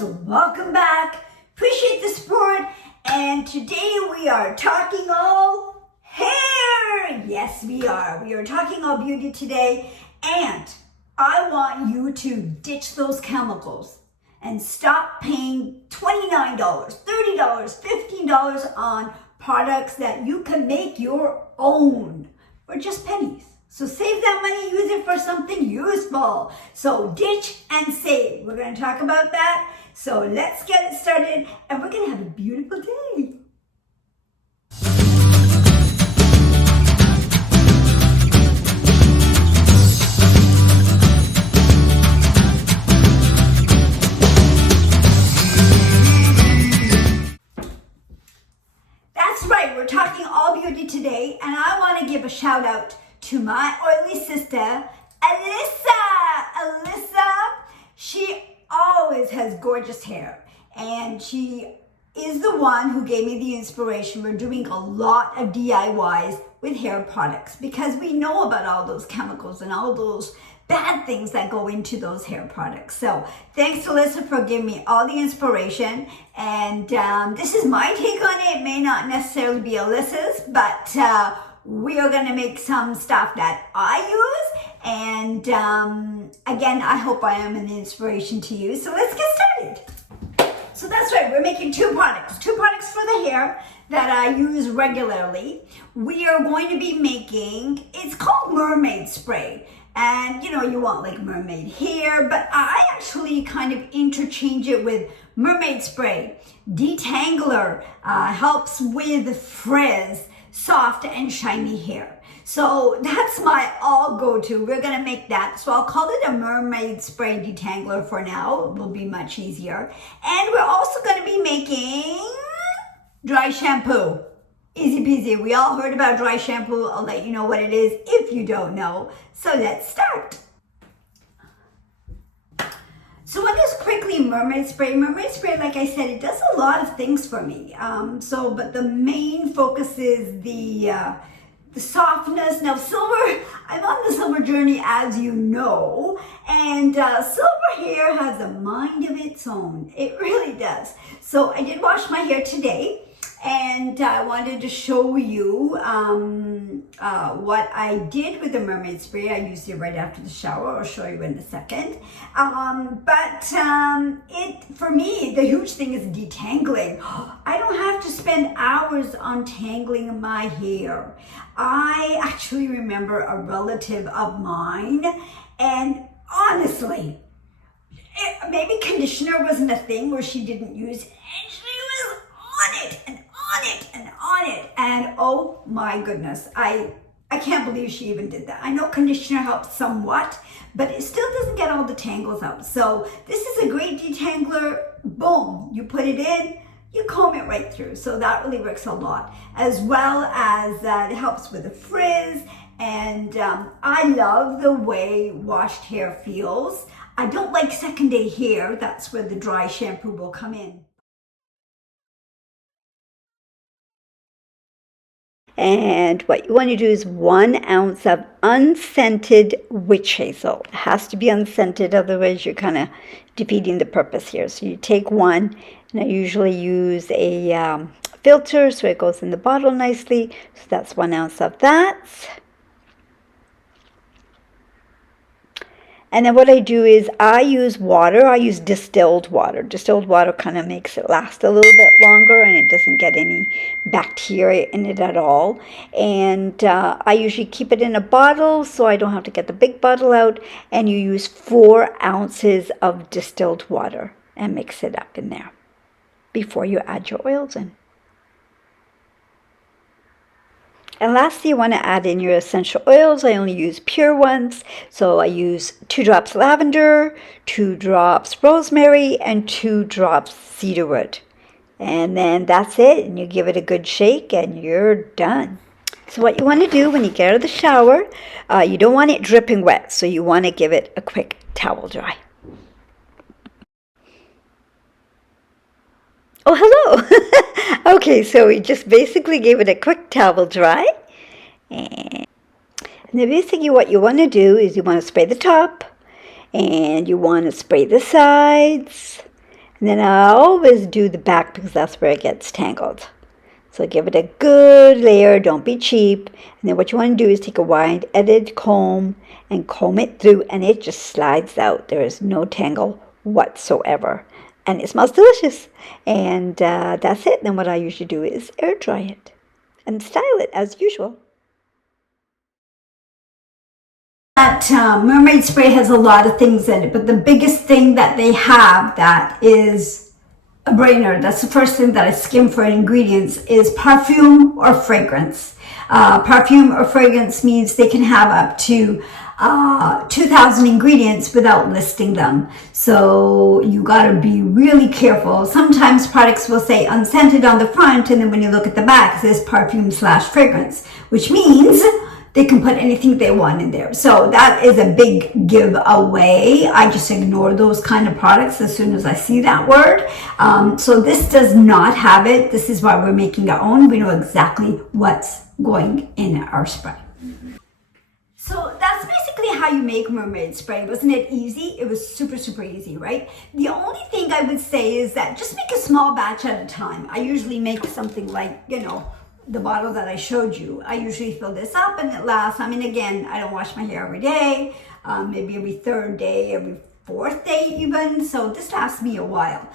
loves, welcome back. Appreciate the support. And today we are talking all hair. Yes, we are. We are talking all beauty today. And I want you to ditch those chemicals and stop paying $29, $30, $15 on products that you can make your own for just pennies. So save that money, use it for something useful. So ditch and save. We're going to talk about that. So let's get it started and we're going to have a beautiful day. That's right, we're talking all beauty today, and I want to give a shout out to my oily sister, Alyssa, she always has gorgeous hair, and she is the one who gave me the inspiration. We're doing a lot of DIYs with hair products because we know about all those chemicals and all those bad things that go into those hair products. So thanks to Alyssa for giving me all the inspiration, and this is my take on it. It may not necessarily be Alyssa's, but we are going to make some stuff that I use, and again, I hope I am an inspiration to you. So let's get started. So that's right, we're making two products for the hair that I use regularly. We are going to be making, it's called Mermaid Spray, and you know, you want like mermaid hair, but I actually kind of interchange it with Mermaid Spray. Detangler helps with frizz, soft and shiny hair. So that's my all go-to. We're gonna make that. So I'll call it a Mermaid Spray Detangler for now. It will be much easier. And we're also gonna be making Dry Shampoo. Easy peasy. We all heard about Dry Shampoo. I'll let you know what it is if you don't know. So let's start. So what is quickly Mermaid Spray? Mermaid Spray, like I said, it does a lot of things for me. But the main focus is the softness. Now silver, I'm on the silver journey, as you know, and silver hair has a mind of its own. It really does. So I did wash my hair today, and I wanted to show you what I did with the Mermaid Spray. I used it right after the shower. I'll show you in a second. For me, the huge thing is detangling. I don't have to spend hours untangling my hair. I actually remember a relative of mine, and honestly, maybe conditioner wasn't a thing where she didn't use it, and she was on it and on it and on it, and oh my goodness, I can't believe she even did that. I know conditioner helps somewhat, but it still doesn't get all the tangles out. So this is a great detangler. Boom, you put it in, you comb it right through. So that really works a lot, as well as it helps with the frizz. And I love the way washed hair feels. I don't like second day hair. That's where the Dry Shampoo will come in. And what you want to do is 1 ounce of unscented witch hazel. It has to be unscented, otherwise you're kind of defeating the purpose here. So you take one, and I usually use a filter so it goes in the bottle nicely. So that's 1 ounce of that. And then what I do is I use water. I use distilled water. Distilled water kind of makes it last a little bit longer, and it doesn't get any bacteria in it at all. And I usually keep it in a bottle so I don't have to get the big bottle out. And you use 4 ounces of distilled water and mix it up in there before you add your oils in. And lastly, you want to add in your essential oils. I only use pure ones. So I use 2 drops lavender, 2 drops rosemary, and 2 drops cedarwood. And then that's it. And you give it a good shake and you're done. So what you want to do when you get out of the shower, you don't want it dripping wet. So you want to give it a quick towel dry. Oh, hello. Okay, so we just basically gave it a quick towel dry. And the basically what you want to do is you want to spray the top, and you want to spray the sides, And then I always do the back because that's where it gets tangled. So give it a good layer, don't be cheap. And then what you want to do is take a wide-edged comb and comb it through, and it just slides out. There is no tangle whatsoever. And it smells delicious. And that's it. Then what I usually do is air dry it and style it as usual. That Mermaid Spray has a lot of things in it, but the biggest thing that they have that is a brainer, that's the first thing that I skim for ingredients, is perfume or fragrance. Perfume or fragrance means they can have up to 2,000 ingredients without listing them. So you gotta be really careful. Sometimes products will say unscented on the front, and then when you look at the back, it says perfume / fragrance, which means they can put anything they want in there. So that is a big giveaway. I just ignore those kind of products as soon as I see that word. So this does not have it. This is why we're making our own. We know exactly what's going in our spray. So that's basically how you make Mermaid Spray. Wasn't it easy? It was super, super easy, right? The only thing I would say is that just make a small batch at a time. I usually make something like, the bottle that I showed you. I usually fill this up and it lasts. I mean, again, I don't wash my hair every day, maybe every third day, every fourth day even. So this lasts me a while.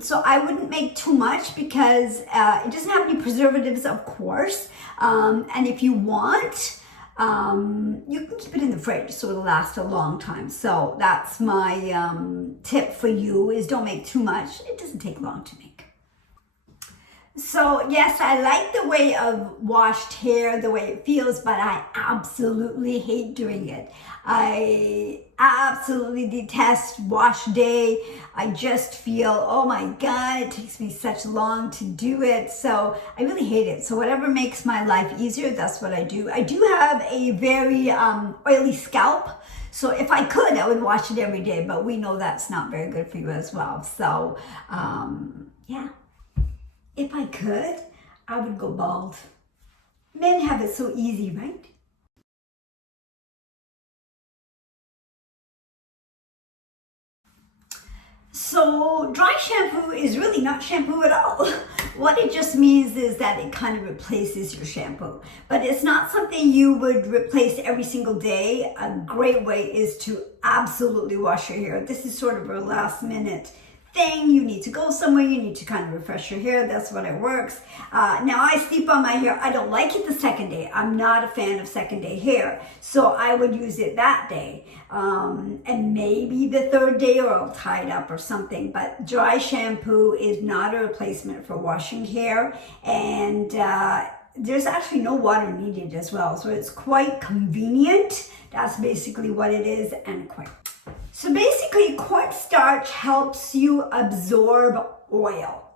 So I wouldn't make too much because it doesn't have any preservatives, of course. And if you want, you can keep it in the fridge so it'll last a long time. So that's my tip for you, is don't make too much. It doesn't take long to make. So yes, I like the way of washed hair, the way it feels, but I absolutely hate doing it. I absolutely detest wash day. I just feel, oh my God, it takes me such long to do it. So I really hate it. So whatever makes my life easier, that's what I do. I do have a very oily scalp. So if I could, I would wash it every day, but we know that's not very good for you as well. So yeah. If I could, I would go bald. Men have it so easy, right? So dry shampoo is really not shampoo at all. What it just means is that it kind of replaces your shampoo, but it's not something you would replace every single day. A great way is to absolutely wash your hair. This is sort of a last minute thing. You need to go somewhere, you need to kind of refresh your hair. That's when it works. Now I sleep on my hair. I don't like it the second day. I'm not a fan of second day hair, so I would use it that day, and maybe the third day, or I'll tie it up or something. But dry shampoo is not a replacement for washing hair, and there's actually no water needed as well, so it's quite convenient. That's basically what it is, and quite. So basically, cornstarch helps you absorb oil.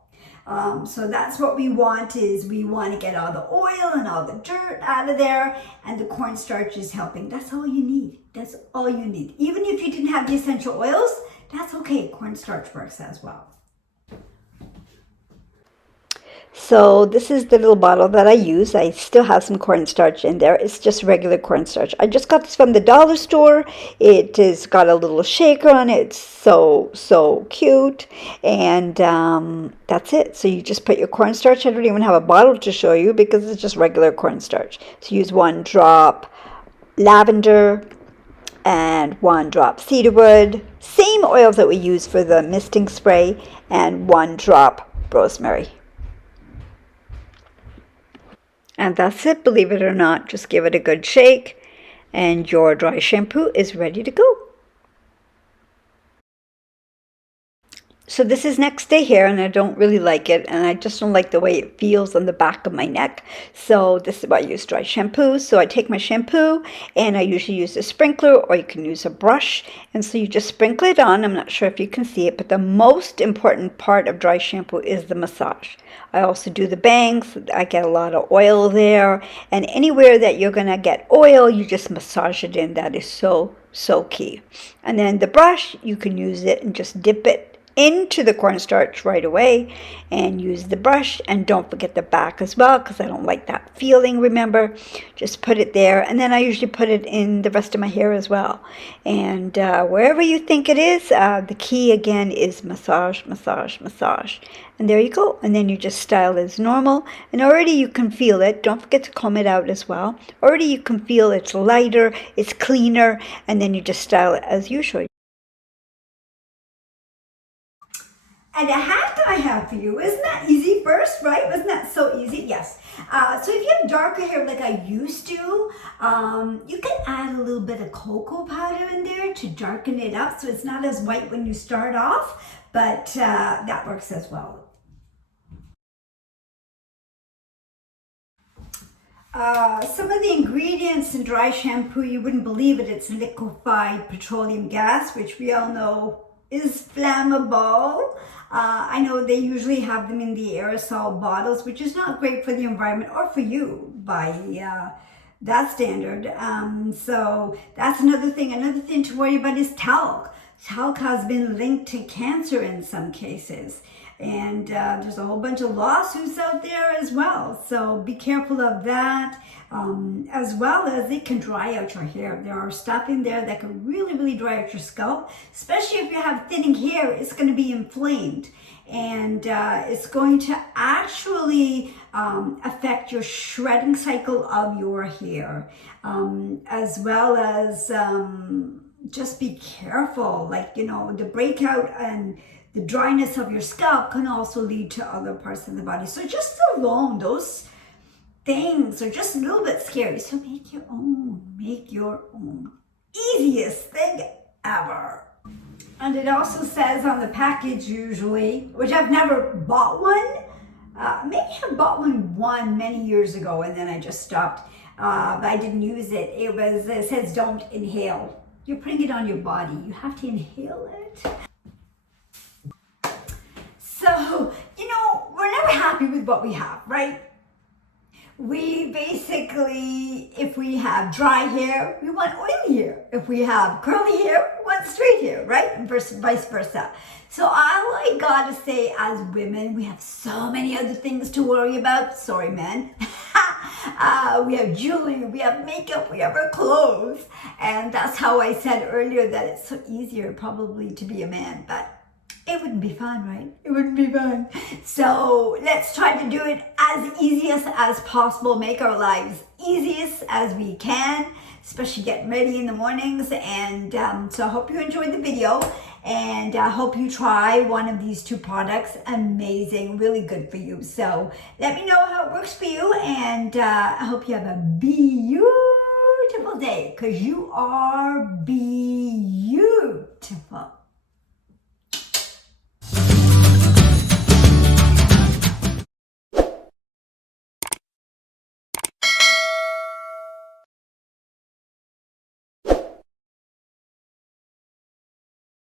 So that's what we want, is we want to get all the oil and all the dirt out of there, and the cornstarch is helping. That's all you need. That's all you need. Even if you didn't have the essential oils, that's okay. Cornstarch works as well. So this is the little bottle that I use. I still have some cornstarch in there. It's just regular cornstarch. I just got this from the dollar store. It has got a little shaker on it. It's so cute. And that's it. So you just put your cornstarch. I don't even have a bottle to show you because it's just regular cornstarch. So use 1 drop lavender and 1 drop cedarwood. Same oils that we use for the misting spray, and 1 drop rosemary. And that's it, believe it or not. Just give it a good shake and your dry shampoo is ready to go. So this is next day hair, and I don't really like it, and I just don't like the way it feels on the back of my neck. So this is why I use dry shampoo. So I take my shampoo, and I usually use a sprinkler, or you can use a brush. And so you just sprinkle it on. I'm not sure if you can see it, but the most important part of dry shampoo is the massage. I also do the bangs. I get a lot of oil there, and anywhere that you're gonna get oil, you just massage it in. That is so key. And then the brush, you can use it and just dip it into the cornstarch right away and use the brush. And don't forget the back as well, because I don't like that feeling, remember. Just put it there, and then I usually put it in the rest of my hair as well. And wherever you think it is, the key again is massage, massage, massage. And there you go. And then you just style as normal. And already you can feel it. Don't forget to comb it out as well. Already you can feel it's lighter, it's cleaner, and then you just style it as usual. And the hack that I have for you, isn't that easy first, right? Wasn't that so easy? Yes. So if you have darker hair like I used to, you can add a little bit of cocoa powder in there to darken it up so it's not as white when you start off, but that works as well. Some of the ingredients in dry shampoo, you wouldn't believe it, it's liquefied petroleum gas, which we all know is flammable. I know they usually have them in the aerosol bottles, which is not great for the environment or for you by that standard. So that's another thing. Another thing to worry about is talc. Talc has been linked to cancer in some cases. And there's a whole bunch of lawsuits out there as well. So be careful of that, as well as it can dry out your hair. There are stuff in there that can really, really dry out your scalp, especially if you have thinning hair. It's going to be inflamed, and it's going to actually affect your shredding cycle of your hair, as well as just be careful. Like, you know, the breakout and the dryness of your scalp can also lead to other parts of the body. So just alone, those things are just a little bit scary. So make your own. Make your own. Easiest thing ever. And it also says on the package usually, which I've never bought one. Maybe I bought one many years ago and then I just stopped. But I didn't use it. It says don't inhale. You're putting it on your body. You have to inhale it. So, you know, we're never happy with what we have, right? We basically, if we have dry hair, we want oily hair. If we have curly hair, we want straight hair, right? And vice versa. So all I gotta say, as women, we have so many other things to worry about. Sorry, men. We have jewelry, we have makeup, we have our clothes. And that's how I said earlier that it's so easier probably to be a man, but it wouldn't be fun, right? It wouldn't be fun. So let's try to do it as easiest as possible. Make our lives easiest as we can, especially getting ready in the mornings. And so I hope you enjoyed the video. And I hope you try one of these two products. Amazing, really good for you. So let me know how it works for you. And I hope you have a beautiful day, because you are beautiful.